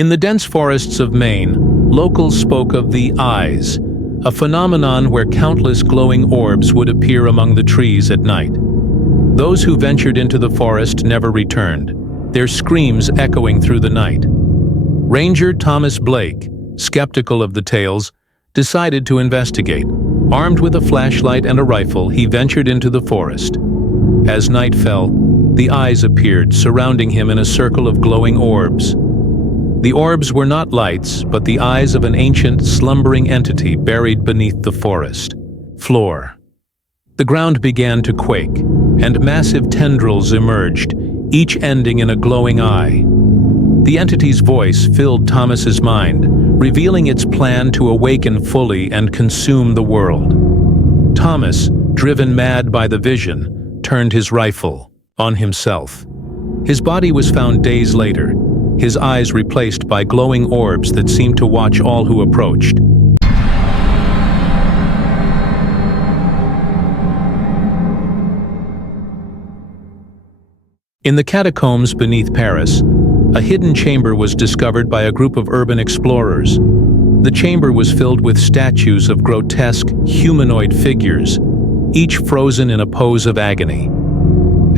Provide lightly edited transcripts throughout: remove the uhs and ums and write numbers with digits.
In the dense forests of Maine, locals spoke of the eyes, a phenomenon where countless glowing orbs would appear among the trees at night. Those who ventured into the forest never returned, their screams echoing through the night. Ranger Thomas Blake, skeptical of the tales, decided to investigate. Armed with a flashlight and a rifle, he ventured into the forest. As night fell, the eyes appeared, surrounding him in a circle of glowing orbs. The orbs were not lights, but the eyes of an ancient, slumbering entity buried beneath the forest floor. The ground began to quake, and massive tendrils emerged, each ending in a glowing eye. The entity's voice filled Thomas's mind, revealing its plan to awaken fully and consume the world. Thomas, driven mad by the vision, turned his rifle on himself. His body was found days later, his eyes replaced by glowing orbs that seemed to watch all who approached. In the catacombs beneath Paris, a hidden chamber was discovered by a group of urban explorers. The chamber was filled with statues of grotesque, humanoid figures, each frozen in a pose of agony.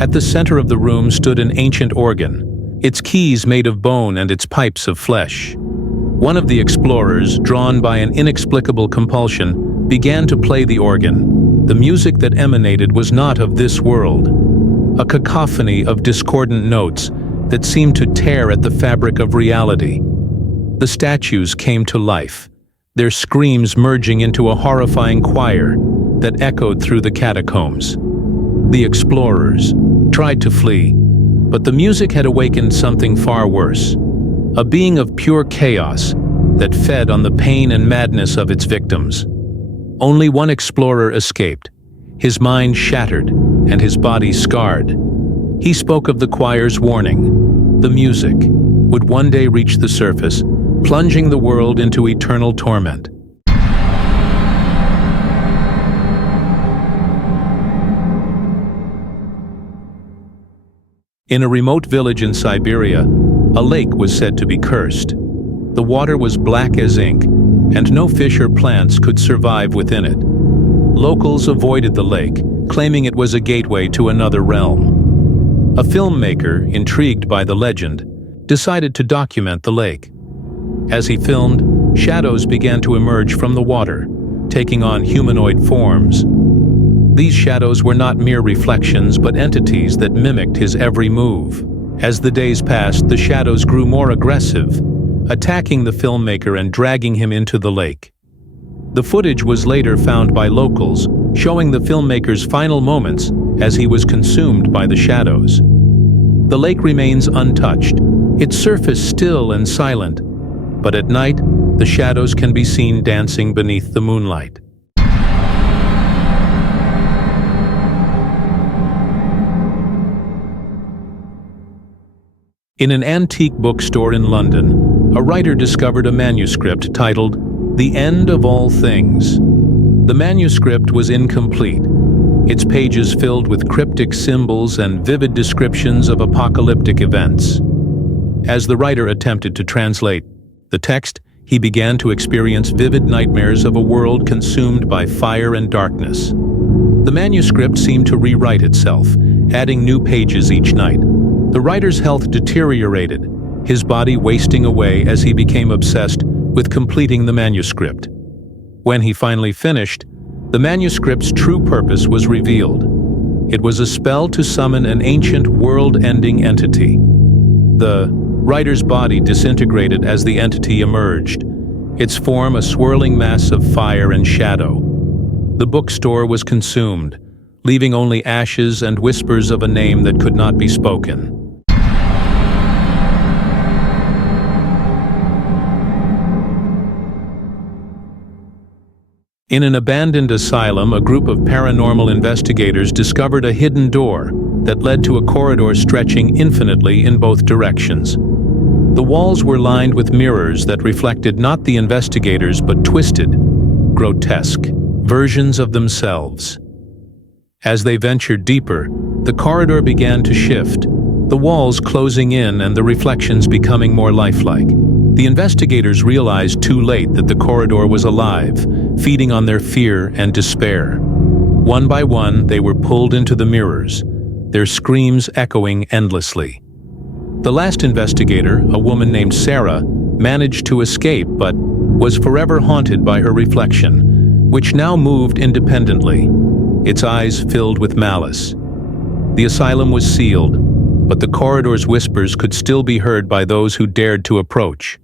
At the center of the room stood an ancient organ, its keys made of bone and its pipes of flesh. One of the explorers, drawn by an inexplicable compulsion, began to play the organ. The music that emanated was not of this world, a cacophony of discordant notes that seemed to tear at the fabric of reality. The statues came to life, their screams merging into a horrifying choir that echoed through the catacombs. The explorers tried to flee, but the music had awakened something far worse, a being of pure chaos that fed on the pain and madness of its victims. Only one explorer escaped, his mind shattered and his body scarred. He spoke of the choir's warning. The music would one day reach the surface, plunging the world into eternal torment. In a remote village in Siberia, a lake was said to be cursed. The water was black as ink, and no fish or plants could survive within it. Locals avoided the lake, claiming it was a gateway to another realm. A filmmaker, intrigued by the legend, decided to document the lake. As he filmed, shadows began to emerge from the water, taking on humanoid forms. These shadows were not mere reflections, but entities that mimicked his every move. As the days passed, the shadows grew more aggressive, attacking the filmmaker and dragging him into the lake. The footage was later found by locals, showing the filmmaker's final moments as he was consumed by the shadows. The lake remains untouched, its surface still and silent, but at night, the shadows can be seen dancing beneath the moonlight. In an antique bookstore in London, a writer discovered a manuscript titled "The End of All Things." The manuscript was incomplete, its pages filled with cryptic symbols and vivid descriptions of apocalyptic events. As the writer attempted to translate the text, he began to experience vivid nightmares of a world consumed by fire and darkness. The manuscript seemed to rewrite itself, adding new pages each night. The writer's health deteriorated, his body wasting away as he became obsessed with completing the manuscript. When he finally finished, the manuscript's true purpose was revealed. It was a spell to summon an ancient world-ending entity. The writer's body disintegrated as the entity emerged, its form a swirling mass of fire and shadow. The bookstore was consumed, leaving only ashes and whispers of a name that could not be spoken. In an abandoned asylum, a group of paranormal investigators discovered a hidden door that led to a corridor stretching infinitely in both directions. The walls were lined with mirrors that reflected not the investigators but twisted, grotesque versions of themselves. As they ventured deeper, the corridor began to shift, the walls closing in and the reflections becoming more lifelike. The investigators realized too late that the corridor was alive, feeding on their fear and despair. One by one, they were pulled into the mirrors, their screams echoing endlessly. The last investigator, a woman named Sarah, managed to escape but was forever haunted by her reflection, which now moved independently, its eyes filled with malice. The asylum was sealed, but the corridor's whispers could still be heard by those who dared to approach.